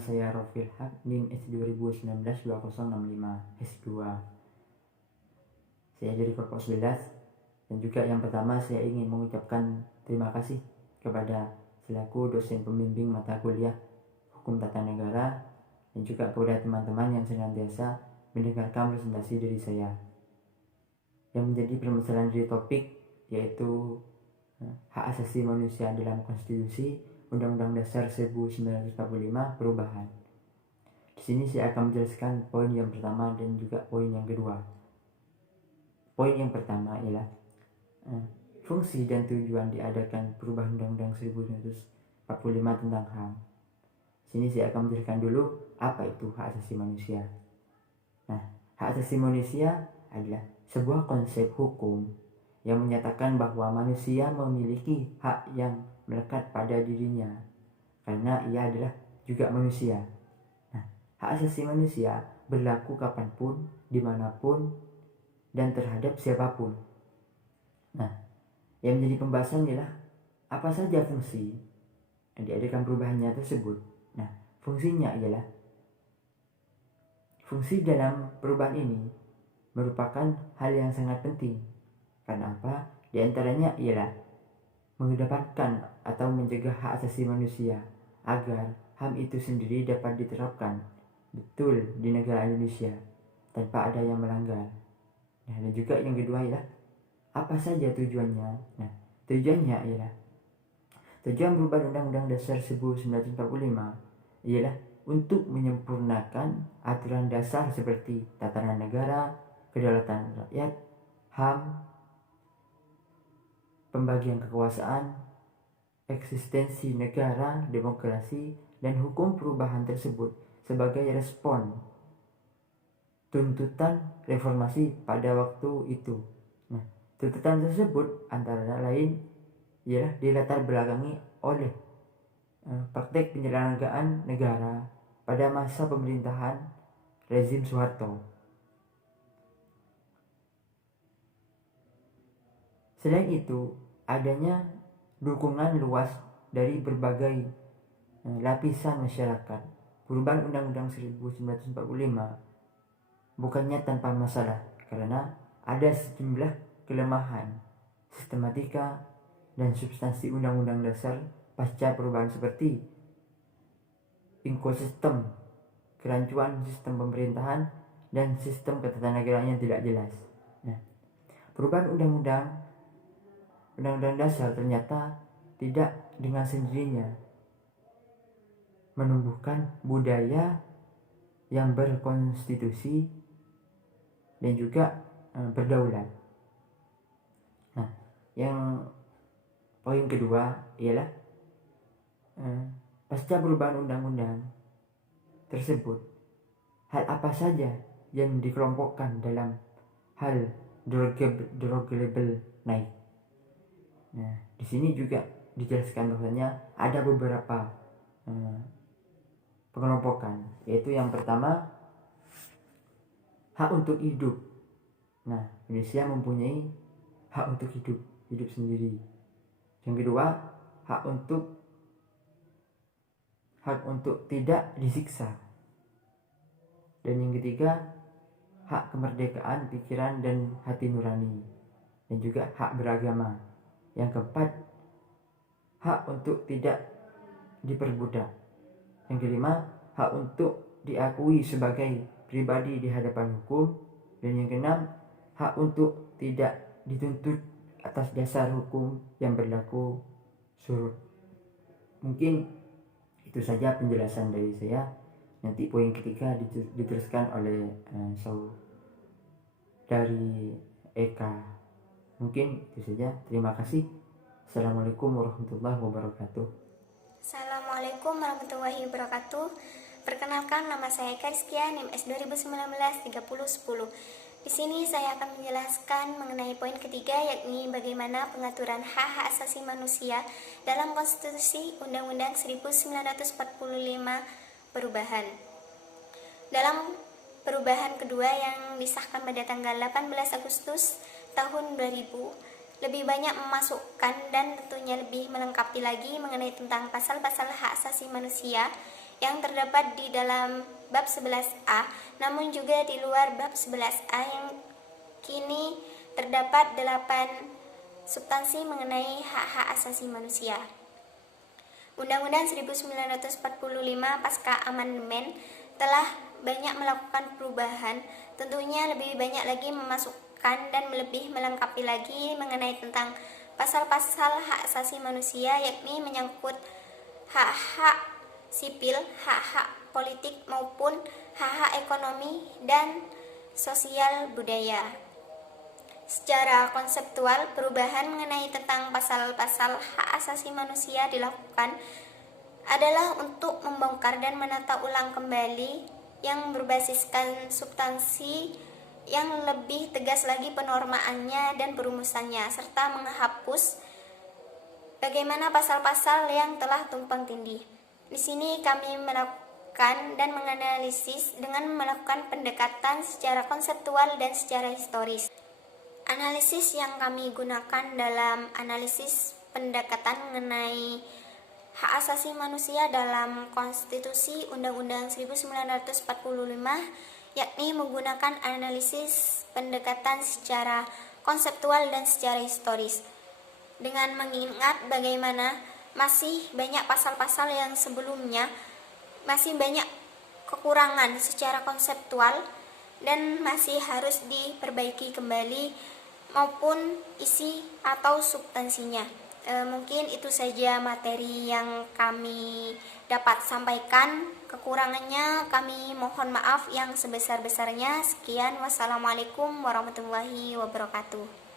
saya Rofil Haq, NIM S2019-2065 S2. Saya dari kelompok 11, dan juga yang pertama saya ingin mengucapkan terima kasih kepada selaku dosen pembimbing mata kuliah Hukum Tata Negara, dan juga kepada teman-teman yang senantiasa mendengarkan presentasi dari saya. Yang menjadi permasalahan dari topik yaitu hak asasi manusia dalam konstitusi Undang-Undang Dasar 1945 perubahan. Di sini saya akan menjelaskan poin yang pertama dan juga poin yang kedua. Poin yang pertama ialah fungsi dan tujuan diadakan perubahan Undang-Undang 1945 tentang HAM. Di sini saya akan menjelaskan dulu apa itu hak asasi manusia. Nah, hak asasi manusia adalah sebuah konsep hukum yang menyatakan bahwa manusia memiliki hak yang melekat pada dirinya karena ia adalah juga manusia. Nah, hak asasi manusia berlaku kapanpun, dimanapun, dan terhadap siapapun. Nah, yang menjadi pembahasan ialah apa saja fungsi yang diadakan perubahannya tersebut. Nah, fungsinya ialah fungsi dalam perubahan ini merupakan hal yang sangat penting. Karena apa? Di antaranya ialah mengedepankan atau mencegah hak asasi manusia agar HAM itu sendiri dapat diterapkan betul di negara Indonesia tanpa ada yang melanggar. Nah, dan juga yang kedua ialah apa saja tujuannya. Nah, tujuannya ialah tujuan perubahan Undang-Undang Dasar 1945 ialah untuk menyempurnakan aturan dasar seperti tatanan negara, kedaulatan rakyat, HAM, pembagian kekuasaan, eksistensi negara, demokrasi, dan hukum perubahan tersebut sebagai respon tuntutan reformasi pada waktu itu. Nah, tuntutan tersebut antara lain ialah dilatar belakangi oleh praktek penyelenggaraan negara pada masa pemerintahan rezim Soeharto. Selain itu, adanya dukungan luas dari berbagai lapisan masyarakat. Perubahan Undang-Undang 1945 bukannya tanpa masalah karena ada sejumlah kelemahan sistematika dan substansi Undang-Undang Dasar pasca perubahan seperti inkonsisten, kerancuan sistem pemerintahan, dan sistem ketatanegaraan yang tidak jelas. Nah, perubahan Undang-Undang Dasar ternyata tidak dengan sendirinya menumbuhkan budaya yang berkonstitusi dan juga berdaulat. Nah, yang poin kedua ialah pasca perubahan undang-undang tersebut, hal apa saja yang dikelompokkan dalam hal derogable naik. Nah, di sini juga dijelaskan bahwasanya ada beberapa pengelompokan, yaitu yang pertama hak untuk hidup. Nah, Indonesia mempunyai hak untuk hidup sendiri. Yang kedua, hak untuk tidak disiksa. Dan yang ketiga, hak kemerdekaan pikiran dan hati nurani, dan juga hak beragama. Yang keempat, hak untuk tidak diperbudak. Yang kelima, hak untuk diakui sebagai pribadi di hadapan hukum. Dan yang keenam, hak untuk tidak dituntut atas dasar hukum yang berlaku surut. Mungkin itu saja penjelasan dari saya. Nanti poin ketiga diteruskan oleh dari Eka. Mungkin itu saja. Terima kasih. Assalamualaikum warahmatullahi wabarakatuh. Assalamualaikum warahmatullahi wabarakatuh. Perkenalkan, nama saya Eka Rizkia, NIM S2019-3010. Di sini saya akan menjelaskan mengenai poin ketiga, yakni bagaimana pengaturan hak-hak asasi manusia dalam Konstitusi Undang-Undang 1945 perubahan. Dalam perubahan kedua yang disahkan pada tanggal 18 Agustus tahun 2000, lebih banyak memasukkan dan tentunya lebih melengkapi lagi mengenai tentang pasal-pasal hak asasi manusia yang terdapat di dalam bab 11A, namun juga di luar bab 11A yang kini terdapat 8 substansi mengenai hak-hak asasi manusia. Undang-Undang 1945 pasca amandemen telah banyak melakukan perubahan, tentunya lebih banyak lagi memasukkan dan lebih melengkapi lagi mengenai tentang pasal-pasal hak asasi manusia, yakni menyangkut hak-hak sipil, hak-hak politik maupun hak-hak ekonomi dan sosial budaya. Secara konseptual, perubahan mengenai tentang pasal-pasal hak asasi manusia dilakukan adalah untuk membongkar dan menata ulang kembali yang berbasiskan substansi yang lebih tegas lagi penormaannya dan perumusannya, serta menghapus bagaimana pasal-pasal yang telah tumpang tindih. Di sini kami melakukan dan menganalisis dengan melakukan pendekatan secara konseptual dan secara historis. Analisis yang kami gunakan dalam analisis pendekatan mengenai hak asasi manusia dalam Konstitusi Undang-Undang 1945, yakni menggunakan analisis pendekatan secara konseptual dan secara historis, dengan mengingat bagaimana masih banyak pasal-pasal yang sebelumnya masih banyak kekurangan secara konseptual dan masih harus diperbaiki kembali maupun isi atau substansinya. Mungkin itu saja materi yang kami dapat sampaikan. Kekurangannya kami mohon maaf yang sebesar-besarnya. Sekian, wassalamualaikum warahmatullahi wabarakatuh.